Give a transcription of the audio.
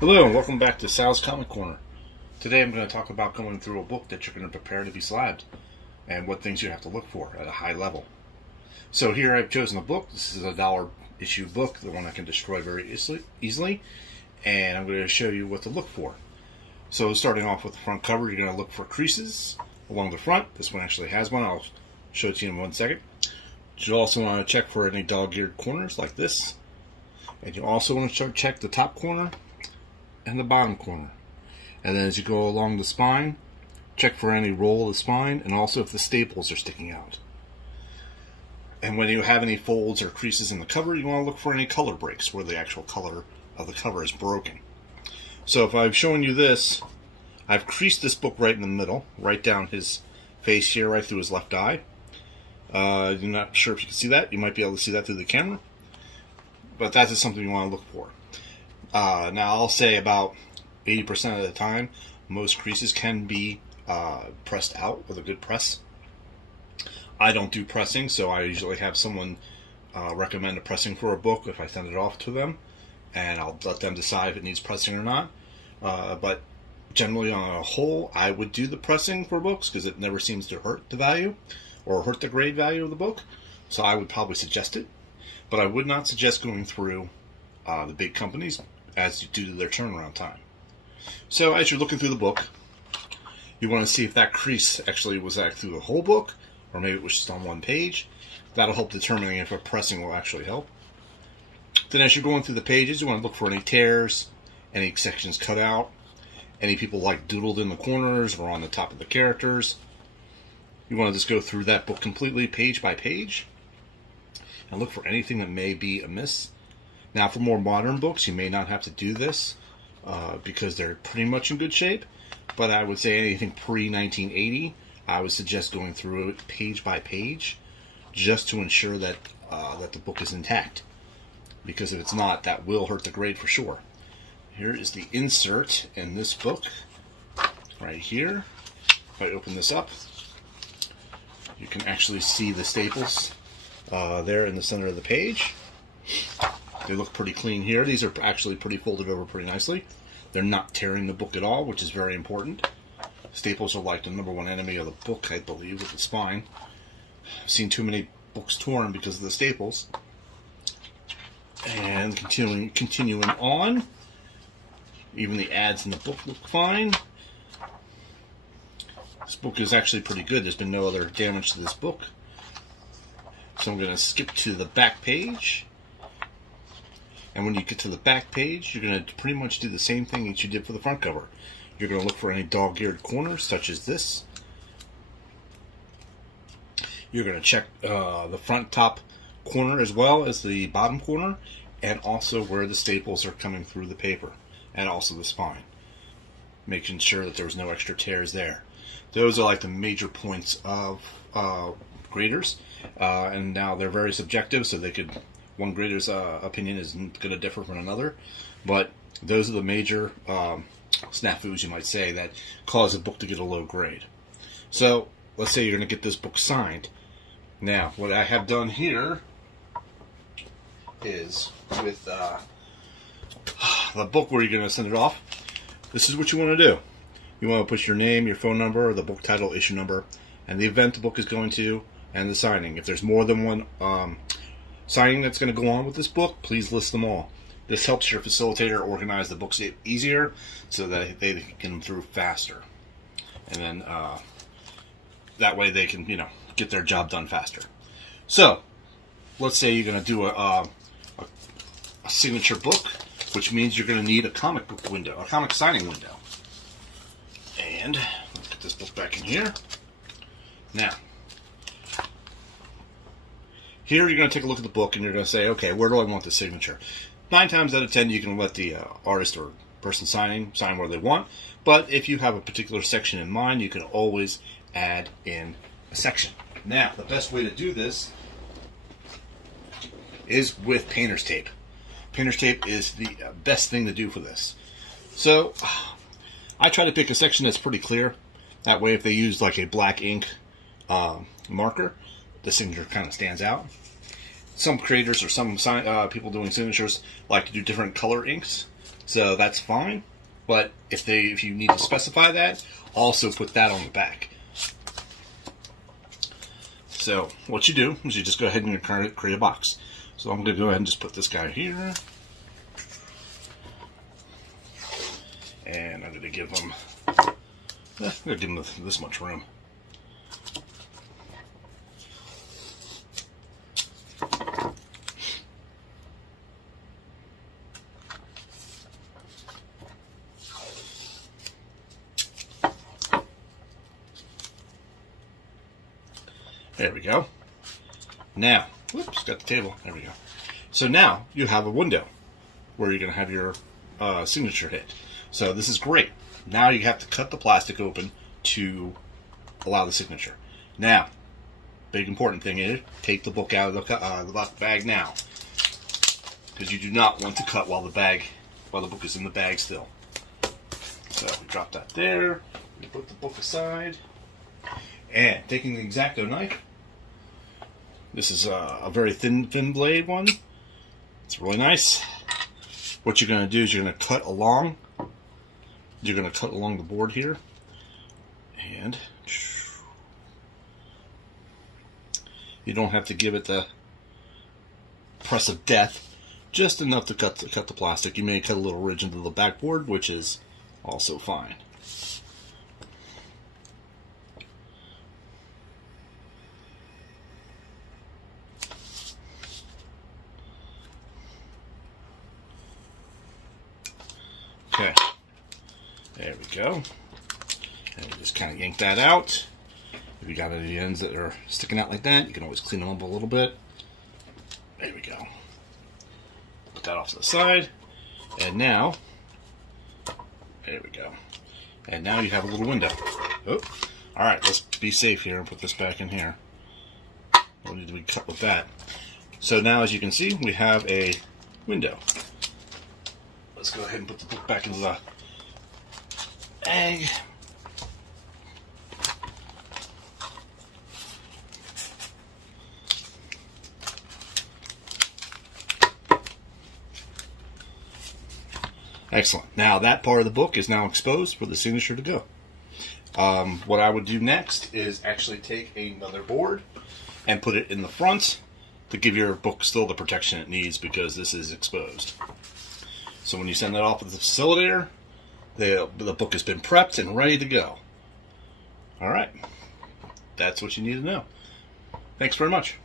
Hello and welcome back to Sal's Comic Corner. Today I'm going to talk about going through a book that you're going to prepare to be slabbed and what things you have to look for at a high level. So here I've chosen a book. This is a $1 issue book, the one I can destroy very easily, and I'm going to show you what to look for. So starting off with the front cover, you're going to look for creases along the front. This one actually has one. I'll show it to you in 1 second. You also want to check for any dog-eared corners like this. And you also want to check the top corner and the bottom corner. And then as you go along the spine, check for any roll of the spine and also if the staples are sticking out. And when you have any folds or creases in the cover, you want to look for any color breaks where the actual color of the cover is broken. So if I've shown you this, I've creased this book right in the middle, right down his face here, right through his left eye. I'm not sure if you can see that. You might be able to see that through the camera. But that is something you want to look for. Now I'll say about 80% of the time, most creases can be pressed out with a good press. I don't do pressing, so I usually have someone recommend a pressing for a book if I send it off to them, and I'll let them decide if it needs pressing or not. But generally on a whole, I would do the pressing for books because it never seems to hurt the value or hurt the grade value of the book, so I would probably suggest it. But I would not suggest going through the big companies as due to their turnaround time. So as you're looking through the book, you want to see if that crease actually was through the whole book, or maybe it was just on one page. That'll help determining if a pressing will actually help. Then as you're going through the pages, you want to look for any tears, any sections cut out, any people like doodled in the corners or on the top of the characters. You want to just go through that book completely, page by page, and look for anything that may be amiss. Now for more modern books, you may not have to do this because they're pretty much in good shape, but I would say anything pre-1980, I would suggest going through it page by page just to ensure that, that the book is intact, because if it's not, that will hurt the grade for sure. Here is the insert in this book, right here. If I open this up, you can actually see the staples there in the center of the page. They look pretty clean here. These are actually pretty folded over pretty nicely. They're not tearing the book at all, which is very important. Staples are like the #1 enemy of the book, I believe, with the spine. I've seen too many books torn because of the staples. And continuing on, even the ads in the book look fine. This book is actually pretty good. There's been no other damage to this book. So I'm going to skip to the back page. And when you get to the back page, you're going to pretty much do the same thing that you did for the front cover. You're going to look for any dog-eared corners, such as this. You're going to check the front top corner as well as the bottom corner, and also where the staples are coming through the paper, and also the spine. Making sure that there's no extra tears there. Those are like the major points of graders, and now they're very subjective, so they could, one grader's opinion is going to differ from another, but those are the major snafus, you might say, that cause a book to get a low grade. So let's say you're going to get this book signed. Now what I have done here is with the book where you're going to send it off, this is what you want to do. You want to put your name, your phone number, the book title, issue number, and the event the book is going to, and the signing. If there's more than one signing that's going to go on with this book, please list them all. This helps your facilitator organize the books easier so that they can get them through faster. And then that way they can, get their job done faster. So, let's say you're going to do a signature book, which means you're going to need a comic book window, a comic signing window. And let's get this book back in here. Now, here you're going to take a look at the book and you're going to say, okay, where do I want the signature? 9 times out of 10, you can let the artist or person sign where they want. But if you have a particular section in mind, you can always add in a section. Now, the best way to do this is with painter's tape. Painter's tape is the best thing to do for this. So, I try to pick a section that's pretty clear. That way, if they use like a black ink marker, the signature kind of stands out. Some creators or some people doing signatures like to do different color inks. So that's fine. But if you need to specify that, also put that on the back. So what you do is you just go ahead and create a box. So I'm going to go ahead and just put this guy here. And I'm going to give him, this much room. There we go. Now, whoops, got the table. There we go. So now you have a window where you're going to have your signature hit. So this is great. Now you have to cut the plastic open to allow the signature. Now, big important thing is take the book out of the bag now, because you do not want to cut while the book is in the bag still. So we drop that there. We put the book aside, and taking the X-Acto knife. This is a very thin blade one. It's really nice. What you're going to do is you're going to cut along. You're going to cut along the board here, and you don't have to give it the press of death. Just enough to cut the plastic. You may cut a little ridge into the backboard, which is also fine. Okay, there we go. And you just kind of yank that out. If you got any ends that are sticking out like that, you can always clean them up a little bit. There we go. Put that off to the side. And now, there we go. And now you have a little window. Oh, all right, let's be safe here and put this back in here. What need to be cut with that? So now, as you can see, we have a window. Let's go ahead and put the book back into the bag. Excellent. Now that part of the book is now exposed for the signature to go. What I would do next is actually take another board and put it in the front to give your book still the protection it needs, because this is exposed. So when you send that off to the facilitator, the book has been prepped and ready to go. All right. That's what you need to know. Thanks very much.